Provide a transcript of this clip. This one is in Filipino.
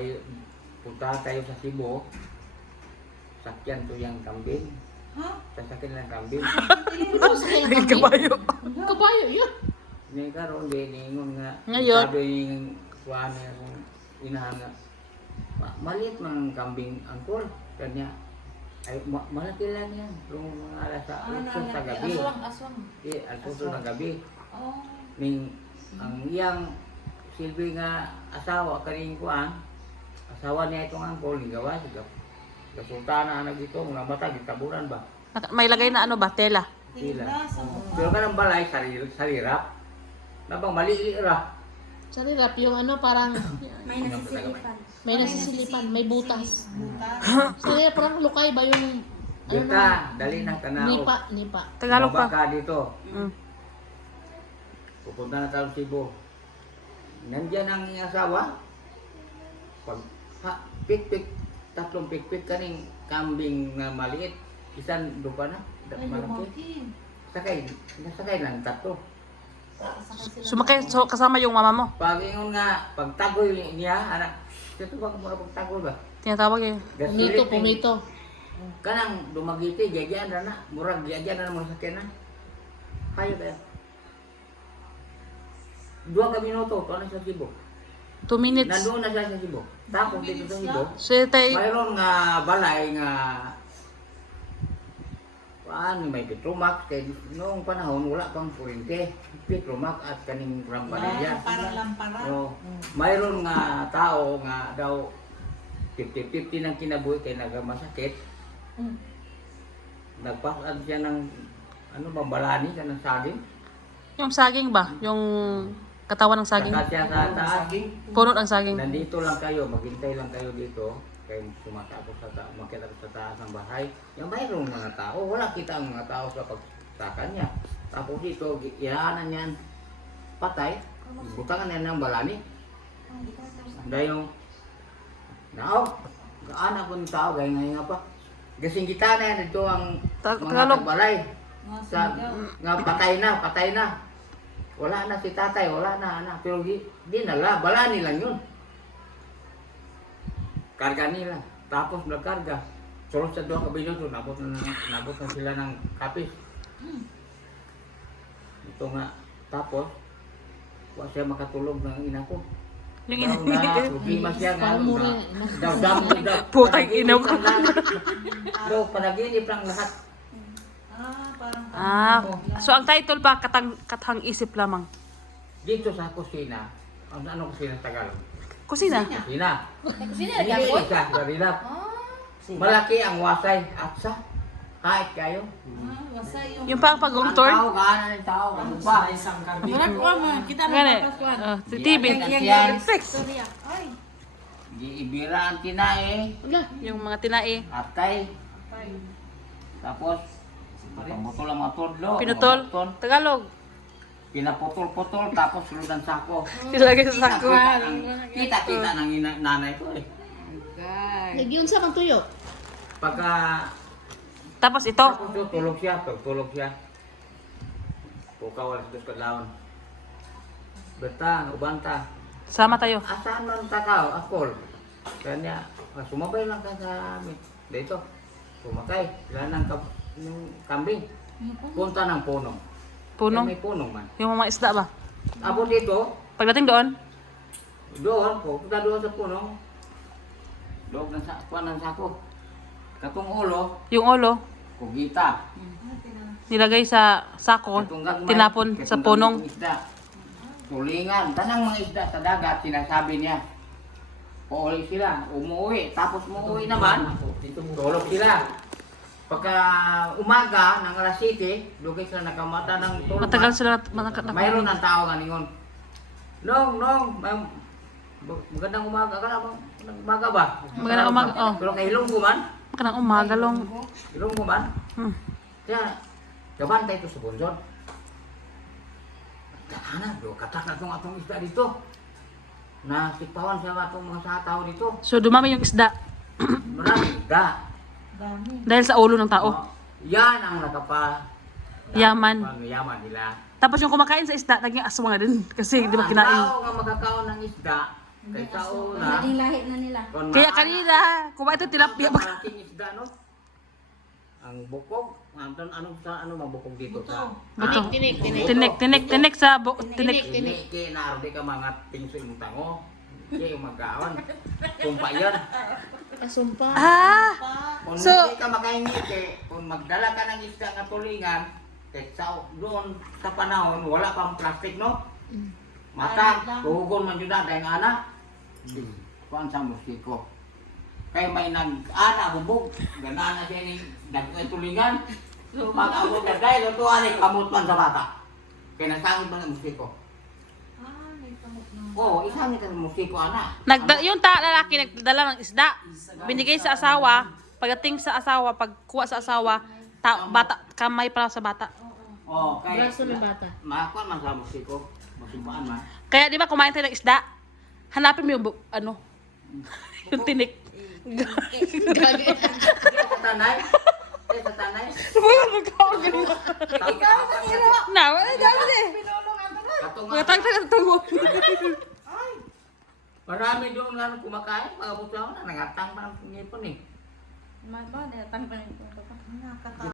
may punta tayo sa Cebu, sakyan to yung kambing. Ha? Sasakyan ng kambing. Ano sa kaya Ay, kabayo. Kabayo, yun. Ngayon karon di ningon nga. Ngayon? Sabi yung kuhaan niya kung inahan nga. Maliit man ang kambing angkol. Kanya, ay malaki lang yan. Kung mga alas sa sa gabi. Aswang. Alas sa gabi. Oh. Ning ang iyang silbi nga asawa kaning kuan. Asawa niya itong angkol ni gawa siya. Kasultana na dito, mga mata gitaburan ba? May lagay na ano ba? Tela. Sila. Sa Pero kanang balay salirap. Nabang mali ra. Sa rap, yung ano parang May nasisilipan. may nasisilipan, may butas. Butas. Sa rap, parang lukay ba yung Dito, dali ng tanaw. nipa. Tagalog Baba pa. ka dito. Mm. Pupunta na tayo sa Cebu. Nandiyan ang iyong asawa. Pag pik-pik, tatlong pik-pik kaning kambing na maliit. Isan lupa na. Malaki. Nasakay lang tatlo. Sumakay, so, kasama yung mama mo. Pag ingon nga, pagtagoy niya, anak, ito ba kung muna pagtagoy ba? Tinatawag eh. Pumito. Kanang dumagiti, gagyan na na. Murag, gagyan na na mga sakyan na. Kayo kaya. 2 ka minuto, ito na sa Cebu. 2 minutes. Nandoon na siya sa Cebu. Tapos dito sa Cebu, So, tay, mayroon nga balay nga may Petromax kay noong panahon wala pang kuryente. Petromax at kaning Rampanilla. Parang lampara. So, mayroon nga tao nga daw 50-50 ng kinabuhi kay nagamasakit. Nagpasad siya ng ano bang balani siya ng saging. yung saging ba? Yung katawan ng saging. Saka siya sa taas. Puno ng saging. Nandito lang kayo, maghintay lang kayo dito. Kaya sumatapos sa taas, makita sa taas ng bahay. Yung mayroong mga tao, wala kita ang mga tao sa pagsaka niya. Tapos dito, ihaanan niyan, patay, butangan niya ng balani. Dahil yung, naaw, anak ko ng tao, gaya ngayon nga pa. Gasing kita na yan, dito ang mga Tagalog. tagbalay. Sa, nga patay na. Wala na si tatay, wala na anak. Pero di nala, balani lang yun. Karga nila. Tapos nagkarga. Sulod sa 2 kabiluto, nabot na sila ng kapis. Ito nga. Tapos, wala siya makatulog ng ina ko. Yung Daw na, problema siya nga. Parang mura. Daw. Putang inaw ka. Daw, panaginip lang lahat. Parang So ang title pa, Kathang Isip lamang. Dito sa kusina, ano kusina sa Tagalog? Kusina. Kusina. Kusina Hindi isa, garilap. Malaki ang wasay at sa kahit kayo. Wasay yung... Yung pang pag-ungtor. Ang tao, kahanan ng tao, ano ba? Murag ko man, kita na Gani. papaskuan. Sa TV. Yan. Fix. Storya. Ay. Ibira ang tinae, Wala. Yung mga tinai. atay, tapos pamutol ang mga tudlo. Pinutol. mga buton, Tagalog. Pinaputol-putol, tapos sunod ang sako. Ilagay sa sako. Kita ng nanay ko eh. Nagyun sa kang tuyo. Pagka Tapos ito. tapos yun, tulog siya, pagtulog siya. Pukaw alas 2 kadlawon. Beta, ubanta. Sama tayo. Asaan man takaw, akol. Kanya, sumabay lang ka sa amin. Dito, sumakay. Sila ng kambing. Punta ng punong. Punong. May punong man. Yung mga isda ba? Abo dito, Pagdating doon, punta doon sa punong. Doon ng sako. Katong ulo, yung ulo, kugita. nilagay sa sako, Katong gagmay, tinapon sa katong punong. isda. Tulingan, tanang mga isda sa dagat, sinasabi niya. Uuwi sila, umuwi, tapos umuwi naman, tulog sila. Pagka umaga ng alas 7, dugay sila nakamata ng tulog. Matagal sila Mayroon ng tao nga ningon. Nong, magandang umaga ka na ba? Umaga ba? Magandang umaga, oh. Pero kay Ilonggo man, Kanang umaga long. Ilonggo man, Hmm. kaya kabantay ito sa bunson. Katana, katak na itong atong isda dito. Nasipawan siya atong mga sataw dito. So dumami yung isda Maraming isda. Dami. dahil sa ulo ng tao. Oh, yan ang Yaman. yaman nila. Tapos yung kumakain sa isda, naging aswang na din. Kasi di ba Ang kinain? tao nga magkakaon ng isda, Kaysa una. Naging lahi na nila. Kaya kanina, kumain ito tilapia. Malaking isda, no? Ang bukog. Anong sa ano mabukog dito sa? Bato. Tinik. Tinik sa tinik. Ini kinardi ka mga tingso yung tango. Kaya yung magkaon. Kumpa yan. Asumpa. Ah! Kung So- hindi ka makaingiti, kung magdala ka ng isda nga tulingan, sa doon sa panahon, wala pang plastic, no? Mata, tuhugon man yun na, dahil anak. Kuhan sa musiko. Kaya may nag-ana, bubog. Ganaan na siya ni dagkay tulingan. So, mag-abot na dahil, ito alay kamot man sa bata. Kaya nasangit man ang musiko. Ah, may kamot na. Oo, isangit ang musiko, anak. Yung lalaki nagdala ng isda, binigay sa asawa, pagdating sa asawa, pagkuha sa asawa, bata, kamay para sa bata. Oo, kaya... Braso ng bata. Makakuan man sa musiko. Masumpaan man. Kaya di ba kumain tayo ng isda, hanapin mo yung yung tinik. Gagi. Sa tanay? Sa tanay? Ikaw ang hiro! Na, wala dami eh. Mga tagtag. Marami doon nga kumakain, mga busaw na, nangatang pa ng ngipon eh. Ba, datang pa rin.